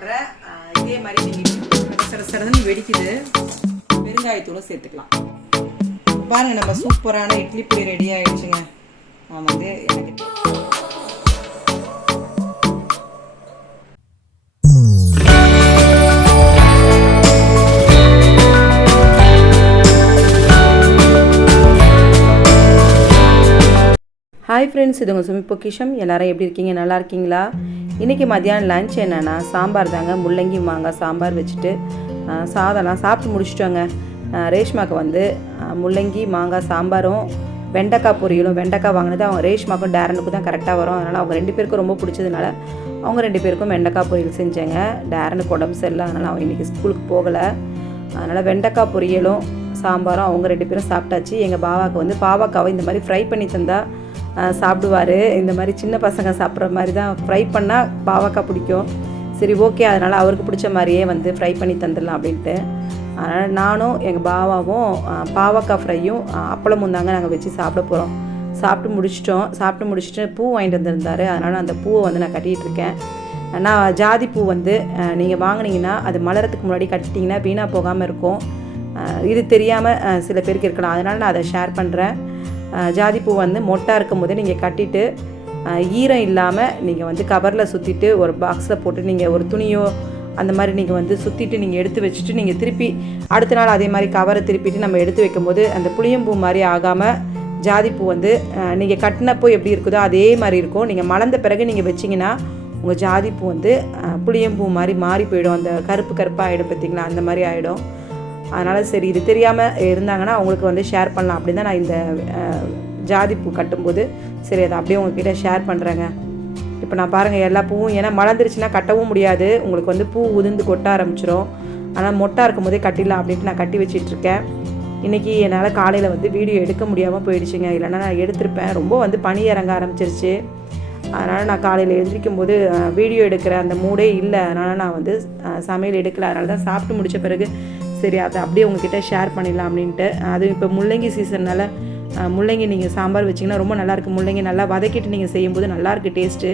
பண்ணுறேன். இதே மாதிரி நீங்கள் சடசடன்னு வெடிக்குது. பெருங்காயத்தூளும் சேர்த்துக்கலாம். பாருங்க, நம்ம சூப்பரான இட்லி பொடி ரெடி ஆயிடுச்சுங்க. நான் வந்து எனக்கு ஹாய் ஃப்ரெண்ட்ஸ், இது உங்கள் சுமிpokkisham. எல்லோரும் எப்படி இருக்கீங்க? நல்லா இருக்கீங்களா? இன்றைக்கி மத்தியானம் லன்ச் என்னென்னா சாம்பார் தாங்க. முள்ளங்கி மாங்காய் சாம்பார் வச்சுட்டு சாதம்லாம் சாப்பிட்டு முடிச்சிட்டோங்க. ரேஷ்மாவுக்கு வந்து முள்ளங்கி மாங்காய் சாம்பாரும் வெண்டைக்காய் பொரியலும். வெண்டைக்காய் வாங்கினது அவங்க ரேஷ்மாவுக்கும் டேரனுக்கும் தான் கரெக்டாக வரும். அதனால் அவங்க 2 பேருக்கும் ரொம்ப பிடிச்சதுனால அவங்க 2 பேருக்கும் வெண்டைக்காய் பொரியல் செஞ்சேங்க. டேரனுக்கு உடம்பு சரியில்லை, அதனால் அவன் இன்றைக்கி ஸ்கூலுக்கு போகலை. அதனால் வெண்டைக்காய் பொரியலும் சாம்பாரும் அவங்க 2 பேரும் சாப்பிட்டாச்சு. எங்கள் பாவாவுக்கு வந்து பாவக்காவை இந்த மாதிரி ஃப்ரை பண்ணி தந்தால் சாப்பிடுவார். இந்த மாதிரி சின்ன பசங்க சாப்பிட்ற மாதிரி தான் ஃப்ரை பண்ணால் பாவக்காய் பிடிக்கும். சரி, ஓகே, அதனால் அவருக்கு பிடிச்ச மாதிரியே வந்து ஃப்ரை பண்ணி தந்துடலாம் அப்படின்ட்டு. அதனால் நானும் எங்கள் பாவாவும் பாவக்காய் ஃப்ரையும் அப்பளமும் தாங்க நாங்கள் வச்சு சாப்பிட போகிறோம். சாப்பிட்டு முடிச்சுட்டு பூ வாங்கிட்டு வந்திருந்தார். அதனால் அந்த பூவை வந்து நான் கட்டிகிட்ருக்கேன். நான் ஜாதி பூ வந்து நீங்கள் வாங்கினீங்கன்னா அது மலரத்துக்கு முன்னாடி கட்டிட்டிங்கன்னா வீணாக போகாமல் இருக்கும். இது தெரியாமல் சில பேருக்கு இருக்கலாம், அதனால் நான் அதை ஷேர் பண்ணுறேன். ஜாதிப்பூ வந்து மொட்டாக இருக்கும் போது நீங்கள் கட்டிட்டு ஈரம் இல்லாமல் நீங்கள் வந்து கவரில் சுற்றிட்டு ஒரு பாக்ஸில் போட்டு நீங்கள் ஒரு துணியோ அந்த மாதிரி நீங்கள் வந்து சுற்றிட்டு நீங்கள் எடுத்து வச்சுட்டு நீங்கள் திருப்பி அடுத்த நாள் அதே மாதிரி கவரை திருப்பிட்டு நம்ம எடுத்து வைக்கும்போது அந்த புளியம்பூ மாதிரி ஆகாமல் ஜாதிப்பூ வந்து நீங்கள் கட்டினப்போ எப்படி இருக்குதோ அதே மாதிரி இருக்கும். நீங்கள் மலர்ந்த பிறகு நீங்கள் வச்சிங்கன்னா உங்கள் ஜாதிப்பூ வந்து புளியம்பூ மாதிரி மாறி போயிடும். அந்த கருப்பாக ஆகிடும் பார்த்திங்களா, அந்த மாதிரி ஆகிடும். அதனால் சரி, இது தெரியாமல் இருந்தாங்கன்னா அவங்களுக்கு வந்து ஷேர் பண்ணலாம் அப்படி தான் நான் இந்த ஜாதிப்பூ கட்டும்போது சரி அதை அப்படியே உங்கள்கிட்ட ஷேர் பண்ணுறேங்க. இப்போ நான் பாருங்கள் எல்லா பூவும், ஏன்னா மலர்ந்துருச்சுன்னா கட்டவும் முடியாது, உங்களுக்கு வந்து பூ உதிர்ந்து கொட்ட ஆரம்பிச்சிடும். ஆனால் மொட்டாக இருக்கும் போதே கட்டிடலாம் அப்படின்ட்டு நான் கட்டி வச்சிட்ருக்கேன். இன்றைக்கி என்னால் காலையில் வந்து வீடியோ எடுக்க முடியாமல் போயிடுச்சுங்க. இல்லைன்னா நான் எடுத்திருப்பேன். ரொம்ப வந்து பனி இறங்க ஆரம்பிச்சிருச்சு. அதனால் நான் காலையில் எழுந்திரிக்கும் போது வீடியோ எடுக்கிற அந்த மூடே இல்லை. அதனால் நான் வந்து சமையல் எடுக்கலை. அதனால தான் சாப்பிட்டு முடித்த பிறகு சரி அதை அப்படியே உங்ககிட்ட ஷேர் பண்ணிடலாம் அப்படின்ட்டு. அதுவும் இப்போ முள்ளங்கி சீசன்னால் முள்ளங்கி நீங்கள் சாம்பார் வச்சிங்கன்னா ரொம்ப நல்லாயிருக்கு. முள்ளங்கி நல்லா வதக்கிட்டு நீங்கள் செய்யும்போது நல்லாயிருக்கு டேஸ்ட்டு.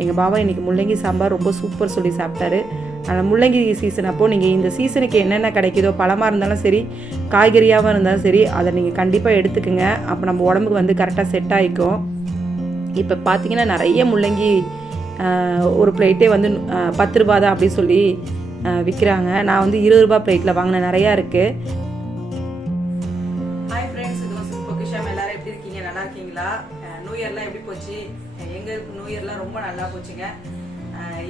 எங்கள் பாபா இன்றைக்கி முள்ளங்கி சாம்பார் ரொம்ப சூப்பர் சொல்லி சாப்பிட்டாரு. அதனால் முள்ளங்கி சீசன் அப்போது நீங்கள் இந்த சீசனுக்கு என்னென்ன கிடைக்குதோ, பழமாக இருந்தாலும் சரி காய்கறியாகவும் இருந்தாலும் சரி அதை நீங்கள் கண்டிப்பாக எடுத்துக்குங்க. அப்போ நம்ம உடம்புக்கு வந்து கரெக்டாக செட் ஆகிக்கும். இப்போ பார்த்தீங்கன்னா நிறைய முள்ளங்கி ஒரு பிளேட்டே வந்து 10 ரூபா தான் அப்படி சொல்லி விற்கிறாங்க. நான் வந்து 20 ரூபா பிளேட்டில் வாங்கினேன். நிறையா இருக்குது. ஹாய் ஃப்ரெண்ட்ஸ், இது சுமிpokkisham. எல்லோரும் எப்படி இருக்கீங்க? நல்லா இருக்கீங்களா? நியூ இயர்லாம் எப்படி போச்சு? எங்களுக்கு நியூ இயர்லாம் ரொம்ப நல்லா போச்சுங்க.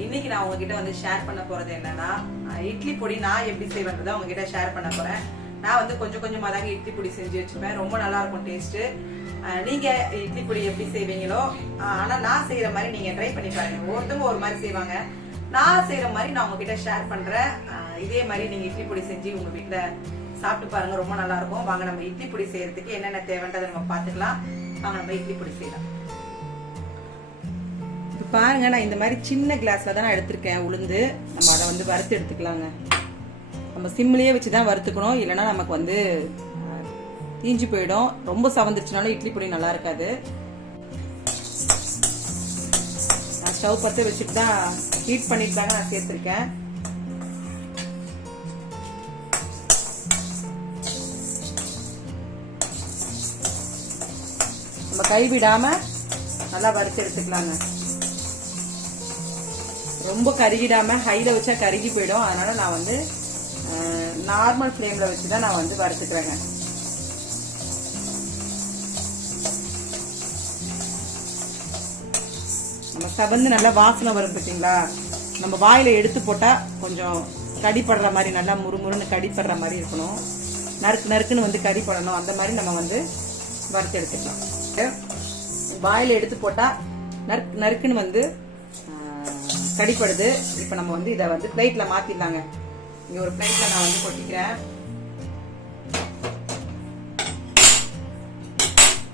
இன்றைக்கி நான் உங்ககிட்ட வந்து ஷேர் பண்ண போகிறது என்னென்னா இட்லி பொடி நான் எப்படி செய்வேன்றதை உங்ககிட்ட ஷேர் பண்ண போகிறேன். நான் வந்து கொஞ்சம் கொஞ்சமாக தாங்க இட்லி பொடி செஞ்சு வச்சுப்பேன். ரொம்ப நல்லாயிருக்கும் டேஸ்ட்டு. நீங்கள் இட்லி பொடி எப்படி செய்வீங்களோ, ஆனால் நான் செய்கிற மாதிரி நீங்கள் ட்ரை பண்ணி பாருங்கள். ஒருத்தவங்க ஒரு மாதிரி செய்வாங்க, நான் செய்கிற மாதிரி நான் உங்ககிட்ட ஷேர் பண்ணுறேன். இதே மாதிரி நீங்கள் இட்லி பொடி செஞ்சு உங்கள் வீட்டில் சாப்பிட்டு பாருங்கள், ரொம்ப நல்லாயிருக்கும். வாங்க நம்ம இட்லி பொடி செய்கிறதுக்கு என்னென்ன தேவைன்றதை நம்ம பார்த்துக்கலாம். வாங்க நம்ம இட்லி பொடி செய்யலாம். இப்போ பாருங்கள், நான் இந்த மாதிரி சின்ன கிளாஸில் தான் நான் எடுத்திருக்கேன் உளுந்து. நம்ம அதை வந்து வறுத்து எடுத்துக்கலாங்க. நம்ம சிம்லேயே வச்சு தான் வறுத்துக்கணும், இல்லைன்னா நமக்கு வந்து தீஞ்சு போயிடும். ரொம்ப சவந்துருச்சுனாலும் இட்லி பொடி நல்லா இருக்காது. நான் ஸ்டவ் பற்ற வச்சுட்டு தான் ஹீட் பண்ணிட்டு தாங்க நான் சேர்த்துருக்கேன். நம்ம கைவிடாம நல்லா வறுத்து எடுத்துக்கலாங்க. ரொம்ப கருகிடாம, ஹைல வச்சா கருகி போயிடும். அதனால நான் வந்து நார்மல் ஃப்ளேம்ல வச்சு தான் நான் வந்து வறுத்துக்கிறேங்க. நம்ம சவந்து நல்லா வாசனை வரும் பார்த்தீங்களா, நம்ம வாயில் எடுத்து போட்டால் கொஞ்சம் கடிப்படுற மாதிரி, நல்லா முறுமுறுன்னு கடிப்படுற மாதிரி இருக்கணும். நறுக்குன்னு வந்து கடிப்படணும். அந்த மாதிரி நம்ம வந்து வறுத்து எடுத்துக்கலாம். வாயில் எடுத்து போட்டால் நறுக்குன்னு வந்து கடிப்படுது. இப்போ நம்ம வந்து இதை வந்து பிளேட்டில் மாற்றிடலாங்க. இங்கே ஒரு பிளேட்டில் நான் வந்து கொட்டிக்கிறேன்.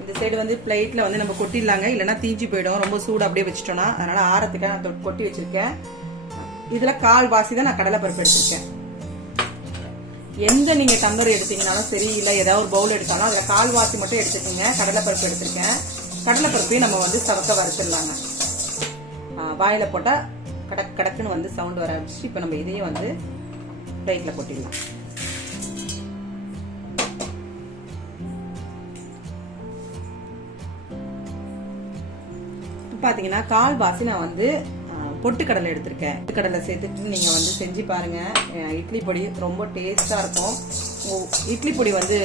இந்த சைடு வந்து பிளேட்டில் வந்து நம்ம கொட்டிடலாங்க, இல்லைன்னா தீஞ்சு போயிடும். ரொம்ப சூடு அப்படியே வச்சுட்டோன்னா. அதனால் ஆறத்துக்காக நான் கொட்டி வச்சுருக்கேன். இதில் 1/4 வாசி தான் நான் கடலைப்பருப்பு எடுத்திருக்கேன். எந்த நீங்கள் டம்ளர் எடுத்தீங்கனாலும் சரி, இல்லை ஏதாவது ஒரு பவுல் எடுத்தாலும் அதில் 1/4 வாசி மட்டும் எடுத்துக்கோங்க. கடலைப்பருப்பு எடுத்திருக்கேன். கடலைப்பருப்பையும் நம்ம வந்து சவக்க வறுத்துடலாங்க. வாயில் போட்டால் கடக் கடக்குன்னு வந்து சவுண்ட் வர ஆரம்பிச்சு. இப்போ நம்ம இதையும் வந்து பிளேட்டில் கொட்டிடலாம். இப்போ பார்த்தீங்கன்னா கால்வாசி நான் வந்து பொட்டுக்கடலை எடுத்திருக்கேன். பொட்டுக்கடலை சேர்த்துட்டு நீங்கள் வந்து செஞ்சு பாருங்கள். இட்லி பொடி ரொம்ப டேஸ்ட்டாக இருக்கும். இட்லி பொடி வந்து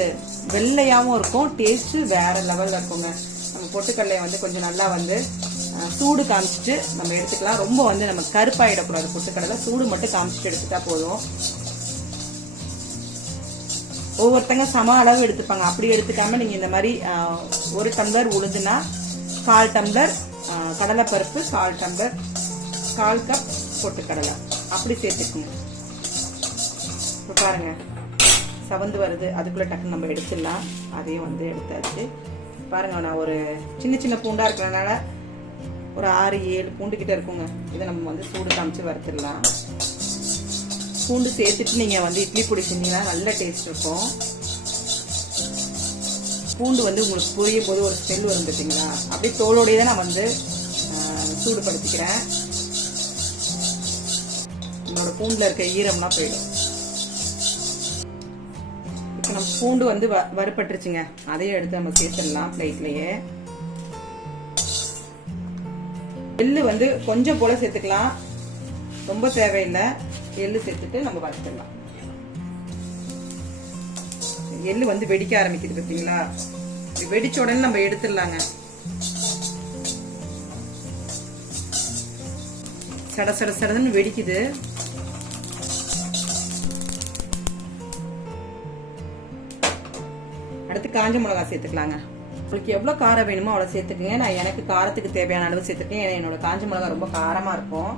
வெள்ளையாகவும் இருக்கும், டேஸ்ட்டு வேறு லெவலில் இருக்குங்க. நம்ம பொட்டுக்கடலையை வந்து கொஞ்சம் நல்லா வந்து சூடு காமிச்சிட்டு நம்ம எடுத்துக்கலாம். ரொம்ப வந்து நம்ம கருப்பாயிடக்கூடாது. பொட்டுக்கடலை சூடு மட்டும் காமிச்சிட்டு எடுத்துட்டா போதும். ஒவ்வொருத்தங்க சம அளவு எடுத்துப்பாங்க. அப்படி எடுத்துக்காம நீங்கள் இந்த மாதிரி 1 டம்ளர் உளுந்துனா 1/4 டம்ளர் கடலைப்பருப்பு, 1/4 டம்ளர் 1/4 கப் பொட்டுக்கடலை அப்படி சேர்த்துக்குங்க. இப்போ பாருங்க சவந்து வருது. அதுக்குள்ளே டக்குன்னு நம்ம எடுத்துடலாம். அதையும் வந்து எடுத்தாச்சு. பாருங்க நான் ஒரு சின்ன சின்ன பூண்டாக இருக்கிறதுனால ஒரு 6-7 பூண்டு கிட்ட இருக்குங்க. இதை நம்ம வந்து சூடு காமிச்சு வறுத்துடலாம். பூண்டு சேர்த்துட்டு நீங்கள் வந்து இட்லி பொடி செஞ்சீங்கன்னா நல்ல டேஸ்ட் இருக்கும். பூண்டு வந்து உங்களுக்கு புரியும் போது ஒரு ஸ்மெல் வரும் பார்த்தீங்களா, அப்படியே தோலோடையே தான் நான் வந்து சூடுபடுத்திக்கிறேன். என்னோட பூண்டில் இருக்க ஈரம்லாம் போயிடும். இப்போ நம்ம பூண்டு வந்து வறுபட்டுருச்சுங்க. அதையும் எடுத்து நம்ம சேர்த்துடலாம் பிளேட்லேயே. எள்ளு வந்து கொஞ்சம் போல சேர்த்துக்கலாம், ரொம்ப தேவையில்லை. எள்ளு சேர்த்துட்டு நம்ம வறுத்துடலாம். எள்ளு வந்து வெடிக்க ஆரம்பிக்குது பார்த்தீங்களா, வெடிச்ச உடனே நம்ம எடுத்துடலாங்க. சட சட சடன்னு வெடிக்குது. அடுத்து காஞ்ச மிளகாய் சேர்த்துக்கலாங்க. உங்களுக்கு எவ்வளோ காரம் வேணுமோ அவ்வளோ சேர்த்துக்குங்க. நான் எனக்கு காரத்துக்கு தேவையான அளவு சேர்த்துக்கேன். ஏன்னா என்னோட காஞ்ச மிளகாய் ரொம்ப காரமாக இருக்கும்,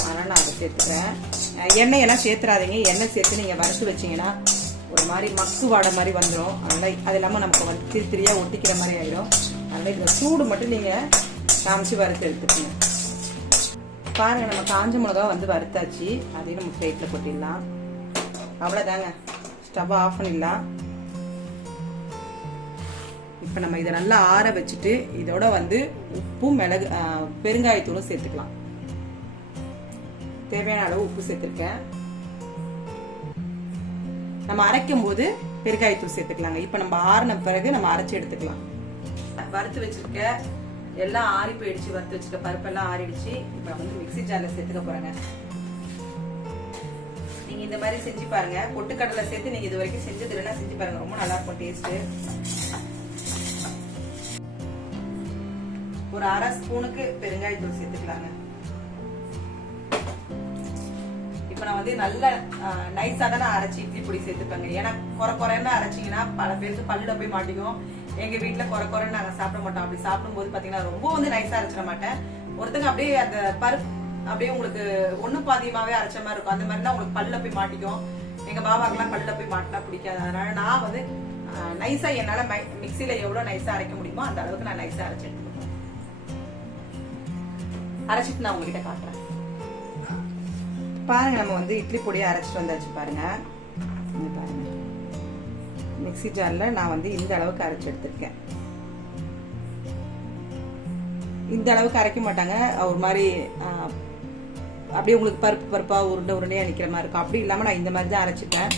அதனால் நான் அதை சேர்த்துக்கிறேன். எண்ணெய் எல்லாம் சேர்த்துறாதீங்க. எண்ணெய் சேர்த்து நீங்கள் வறுத்து வச்சிங்கன்னா ஒரு மாதிரி மக்கு வாடை மாதிரி வந்துடும். அதனால் அது இல்லாமல் நமக்கு வந்து திரியாக ஒட்டிக்கிற மாதிரி ஆகிடும். அதனால் இதில் சூடு மட்டும் நீங்கள் காமிச்சு வறுத்து எடுத்துக்கோங்க. பாருங்கள் நம்ம காஞ்ச மிளகா வந்து வறுத்தாச்சு. அதையும் நம்ம பிளேட்டில் கொட்டிடலாம். அவ்வளோதாங்க, ஸ்டவ் ஆஃப் பண்ணிடலாம். இப்போ நம்ம இதை நல்லா ஆற வச்சுட்டு இதோட வந்து உப்பும் மிளகு பெருங்காயத்தூளும் சேர்த்துக்கலாம். தேவையான அளவு உப்பு சேர்த்துருக்கேன். நம்ம அரைக்கும் போது பெருங்காயத்தூள் சேர்த்துக்கலாங்க. இப்போ நம்ம ஆறின பிறகு நம்ம அரைச்சி எடுத்துக்கலாம். வறுத்து வச்சிருக்க எல்லாம் ஆறி போயிடுச்சு. வறுத்து வச்சிருக்க பருப்பெல்லாம் ஆறிடுச்சு. இப்போ வந்து மிக்ஸி ஜாரில் சேர்த்துக்க போறேங்க. நீங்க இந்த மாதிரி செஞ்சு பாருங்க. பொட்டுக்கடலை சேர்த்து நீங்க இது வரைக்கும் செஞ்சது இல்லைன்னா செஞ்சு பாருங்க, ரொம்ப நல்லா இருக்கும் டேஸ்ட். ஒரு 1/2 ஸ்பூனுக்கு பெருங்காயத்தூள் சேர்த்துக்கலாங்க. இப்ப நான் வந்து நல்ல நைஸா தான் அரைச்சி இட்லி பொடி சேர்த்துப்பேங்க. ஏன்னா குறைன்னு அரைச்சிங்கன்னா பல பேருக்கு பல்லுல போய் மாட்டிக்கும். எங்க வீட்டுல குறைன்னு நாங்க சாப்பிட மாட்டோம். அப்படி சாப்பிடும்போது பாத்தீங்கன்னா ரொம்ப வந்து நைஸா அரைச்சிட மாட்டேன். ஒருத்தங்க அப்படியே அந்த பருப்பு அப்படியே உங்களுக்கு ஒண்ணு பாதியமாவே அரைச்ச மாதிரி இருக்கும். அந்த மாதிரிலாம் உங்களுக்கு பல்லுல போய் மாட்டிக்கும். எங்க பாபாக்கெல்லாம் பல்லுல போய் மாட்டினா பிடிக்காது. அதனால நான் வந்து நைஸா என்னால மிக்சியில எவ்வளவு நைஸா அரைக்க முடியுமோ அந்த அளவுக்கு நான் நைஸா அரைச்சிட்டு அரைச்சிட்டு நான் உங்ககிட்ட காட்டுறேன். பாருங்க நம்ம வந்து இட்லி பொடியை அரைச்சிட்டு வந்தாச்சு. பாருங்க பாருங்க மிக்ஸி ஜார்ல நான் வந்து இந்த அளவுக்கு அரைச்சி எடுத்திருக்கேன். இந்த அளவுக்கு அரைக்க மாட்டாங்க, ஒரு மாதிரி அப்படியே உங்களுக்கு பருப்பா உருண்டையா நிக்கிற மாதிரி இருக்கும். அப்படி இல்லாம நான் இந்த மாதிரி தான் அரைச்சிட்டேன்.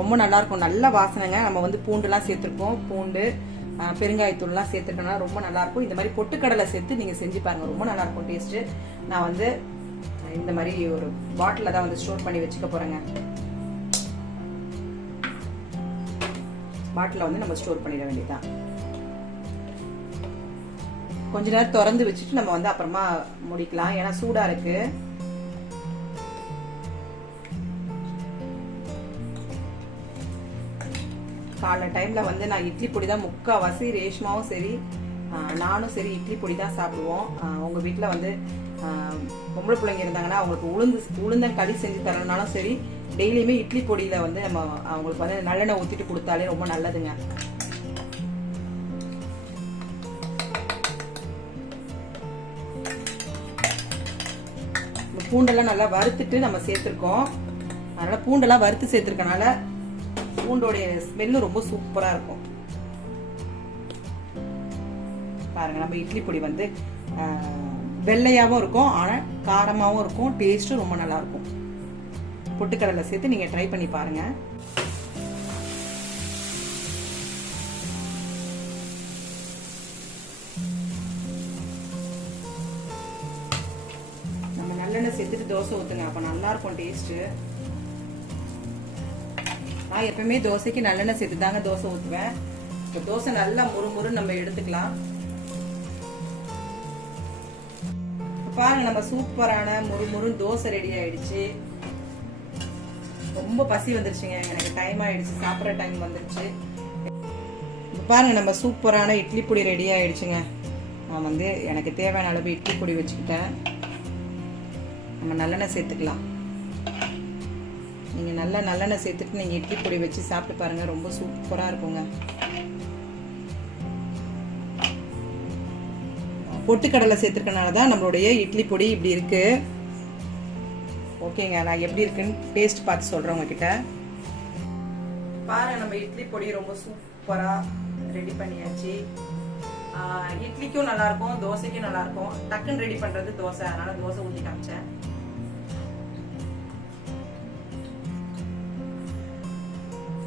ரொம்ப நல்லா இருக்கும், நல்ல வாசனைங்க. நம்ம வந்து பூண்டுலாம் சேர்த்துருக்கோம். பூண்டு பெருங்காயத்தூள்லாம் சேர்த்துட்டோம்னா ரொம்ப நல்லா இருக்கும். இந்த மாதிரி பொட்டுக்கடலை சேர்த்து நீங்க செஞ்சு பாருங்க, ரொம்ப நல்லா இருக்கும் டேஸ்ட். நான் வந்து இந்த மாதிரி ஒரு பாட்டில தான் வந்து ஸ்டோர் பண்ணி வச்சுக்க போறேங்க. பாட்டில வந்து நம்ம ஸ்டோர் பண்ணிட வேண்டியதுதான். கொஞ்ச நேரம் திறந்து வச்சுட்டு நம்ம வந்து அப்புறமா முடிக்கலாம், ஏன்னா சூடா இருக்கு. காலை டைம்ல வந்து நான் இட்லி பொடி தான் முக்கால்வாசி, ரேஷ்மாவும் சரி நானும் சரி இட்லி பொடி தான் சாப்பிடுவோம். உங்க வீட்டுல வந்து பொம்பளை பிள்ளைங்க இருந்தாங்கன்னா அவங்களுக்கு உளுந்தங்களி செஞ்சு தரணும்னாலும் சரி, டெய்லியுமே இட்லி பொடியில வந்து நம்ம அவங்களுக்கு வந்து நல்லெண்ணெய் ஊத்திட்டு கொடுத்தாலே ரொம்ப நல்லதுங்க. பூண்டெல்லாம் நல்லா வறுத்துட்டு நம்ம சேர்த்துருக்கோம். அதனால பூண்டெல்லாம் வறுத்து சேர்த்துருக்கனால பூண்டோடைய ஸ்மெல்லு ரொம்ப சூப்பரா இருக்கும். பாருங்க நம்ம இட்லி பொடி வந்து வெள்ளையாகவும் இருக்கும், ஆனால் காரமாகவும் இருக்கும், டேஸ்ட்டும் ரொம்ப நல்லாயிருக்கும். பொட்டுக்கடலை சேர்த்து நீங்கள் ட்ரை பண்ணி பாருங்கள். நம்ம நல்லெண்ணெய் சேர்த்துட்டு தோசை ஊற்றுங்க, அப்போ நல்லாயிருக்கும் டேஸ்ட்டு. நான் எப்பவுமே தோசைக்கு நல்லெண்ணெய் சேர்த்து தாங்க தோசை ஊற்றுவேன். இப்போ தோசை நல்லா முறுமுறு நம்ம எடுத்துக்கலாம். பாருங்க, நம்ம சூப்பரான முறுமுறு தோசை ரெடி ஆயிடுச்சு. ரொம்ப பசி வந்துருச்சுங்க, எனக்கு டைம் ஆயிடுச்சு, சாப்பிட்ற டைம் வந்துருச்சு. பாருங்க, நம்ம சூப்பரான இட்லி பொடி ரெடி ஆயிடுச்சுங்க. நான் வந்து எனக்கு தேவையான அளவு இட்லி பொடி வச்சுக்கிட்டேன். நம்ம நல்லெண்ணெய் சேர்த்துக்கலாம். நீங்கள் நல்லா நல்லெண்ணெய் சேர்த்துட்டு நீங்கள் இட்லி பொடி வச்சு சாப்பிட்டு பாருங்கள், ரொம்ப சூப்பராக இருக்குங்க. பொட்டுக்கடலை சேர்த்துருக்கனால தான் நம்மளுடைய இட்லி பொடி இப்படி இருக்கு. ஓகேங்க, நான் எப்படி இருக்குன்னு டேஸ்ட் பார்த்து சொல்கிறேன் உங்ககிட்ட. பாருங்க, நம்ம இட்லி பொடி ரொம்ப சூப்பராக ரெடி பண்ணியாச்சு. இட்லிக்கும் நல்லாயிருக்கும், தோசைக்கும் நல்லாயிருக்கும். டக்குன்னு ரெடி பண்ணுறது தோசை, அதனால தோசை ஊற்றி காமிச்சேன்.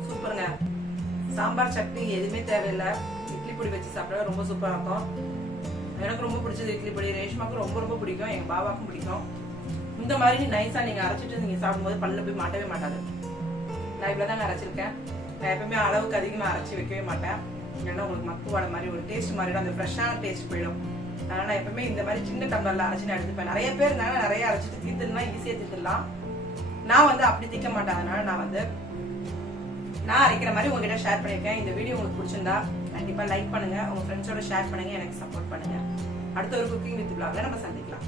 சூப்பருங்க. சாம்பார் சட்னி எதுவுமே தேவையில்லை, இட்லி பொடி வச்சு சாப்பிட ரொம்ப சூப்பராக இருக்கும். எனக்கு ரொம்ப பிடிச்சது இட்லி பொடி, ரேஷ்மாவுக்கு ரொம்ப ரொம்ப பிடிக்கும், எங்கள் பாபாவுக்கும் பிடிக்கும். இந்த மாதிரி நைஸாக நீங்கள் அரைச்சிட்டு நீங்கள் சாப்பிடும்போது பல்ல போய் மாட்டவே மாட்டாது. நான் இவ்வளோ தாங்க அரைச்சிருக்கேன். நான் எப்பவுமே அளவுக்கு அதிகமாக அரைச்சி வைக்கவே மாட்டேன், ஏன்னா உங்களுக்கு மக்குவாட மாதிரி ஒரு டேஸ்ட் மாதிரி அந்த ஃப்ரெஷ்ஷான டேஸ்ட் போயிடும். அதனால் நான் எப்பவுமே இந்த மாதிரி சின்ன டம்ளரில் அரைச்சி நான் எடுத்துப்பேன். நிறைய பேர் இருந்தாங்க, நிறைய அரைச்சிட்டு தீர்த்துலாம் ஈஸியாக தீர்த்துடலாம். நான் வந்து அப்படி திக்க மாட்டேன். அதனால நான் அரைக்கிற மாதிரி உங்ககிட்ட ஷேர் பண்ணியிருக்கேன். இந்த வீடியோ உங்களுக்கு பிடிச்சிருந்தா கண்டிப்பாக லைக் பண்ணுங்க, உங்க ஃப்ரெண்ட்ஸோட ஷேர் பண்ணுங்க, எனக்கு சப்போர்ட் பண்ணுங்க. அடுத்த ஒரு குக்கிங் வித் vlogல நம்ம சந்திக்கலாம்.